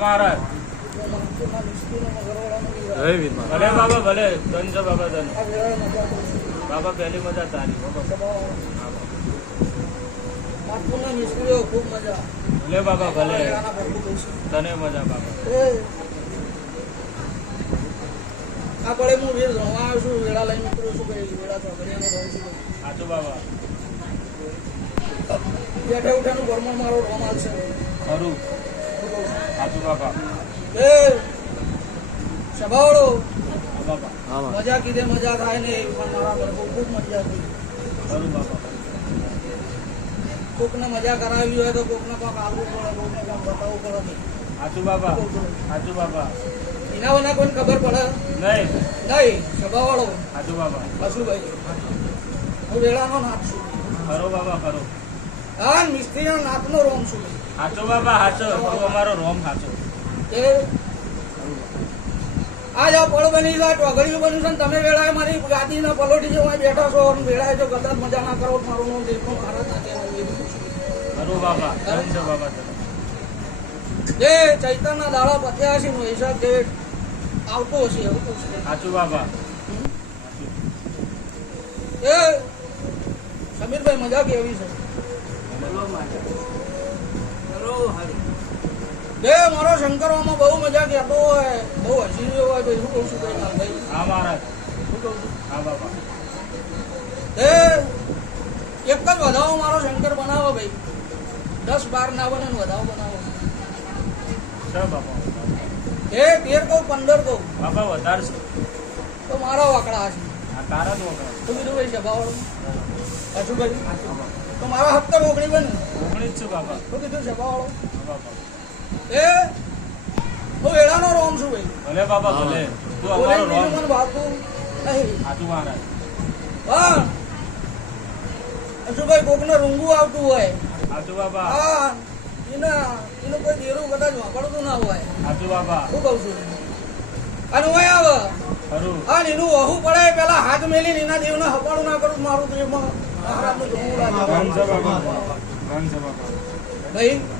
महाराज भले बाबा भले धन से बाबा धन बाबा पहली मजा तारी भले बाबा भले तने मजा बाबा આપણે હું વેળ રમવા આવ્યો છું વેળા લઈને નીકળું છું ભાઈ વેળા ચોકડીને રહું છું સાચું બાબા બેઠે ઉઠાનું ઘરમાં મારો રોમ આવશે ખરું સાચું બાબા એ સભાવાળો બાબા મજા કીધે મજા થાય ને પણ મારા ઘર ખૂબ મજા થઈ ખરું બાબા કોકને મજા કરાવી હોય તો કોકને કોક આવવું પડે કોકને કોક બતાવવું પડે સાચું બાબા સાચું બાબા એના વના કોઈને ખબર પડે નહીં નહીં સભાવાળો સાચું બાબા કશુભાઈ હું વેળાનો નાથ છું ખરો બાબા ખરો હા મિસ્ત્રીના નાથનો રોમ છું સાચો બાબા સાચો તું અમારો રોમ સાચો એ આજ આ પળ બની જાય ટોગળિયું બન્યું છે ને તમે વેળાએ મારી ગાદીના પલોટી જો અહીં બેઠા છો અને વેળાએ જો કદાચ મજા ના કરો મારું નામ દેખો મારા નાખે ખરું બાબા ધન છે બાબા તને જે ચૈતનના દાડા પત્યા છે નો હિસાબ જે આવતો હશે એવું તો છે સાચું બાબા એ સમીરભાઈ મજા કેવી છે બે મારો શંકરોમાં બહુ મજા કહેતો હોય બહુ હસી રહ્યો હોય ભાઈ શું કહું છું ભાઈ હા મહારાજ શું કહું છું હા બાબા એ એક જ વધાવો મારો શંકર બનાવો ભાઈ 10-12 ના બને ને વધાવો બનાવો છે બાબા એ 13 કહું 15 કહું બાબા વધારશે તો મારા વાકડા હશે આ તારા જ વગર શું કીધું ભાઈ સભાવાળું હજુ ભાઈ તો મારા હપ્તા મોકલી બને 19 છે બાબા શું કીધું સભાવાળો હા બાબા એ હું વેળાનો રોમ છું ભાઈ ભલે બાબા ભલે તું બોલે અમારો રોમ બીજું મને ભાવતું નહીં સાચું મહારાજ હા હજુ ભાઈ કોકને રૂંગું આવતું હોય સાચું બાબા હા એનું કોઈ દેરું કદાચ વાપરતું ના હોય સાચું બાબા શું કહું છું અને હોય આવે ખરું હા એનું વહુ પડે પેલા હાથ મેલીને એના દેવને હપાડું ના કરું મારું દેવમાં મહારાજનું ધૂળ ધન છે બાબા ધન છે બાબા ભાઈ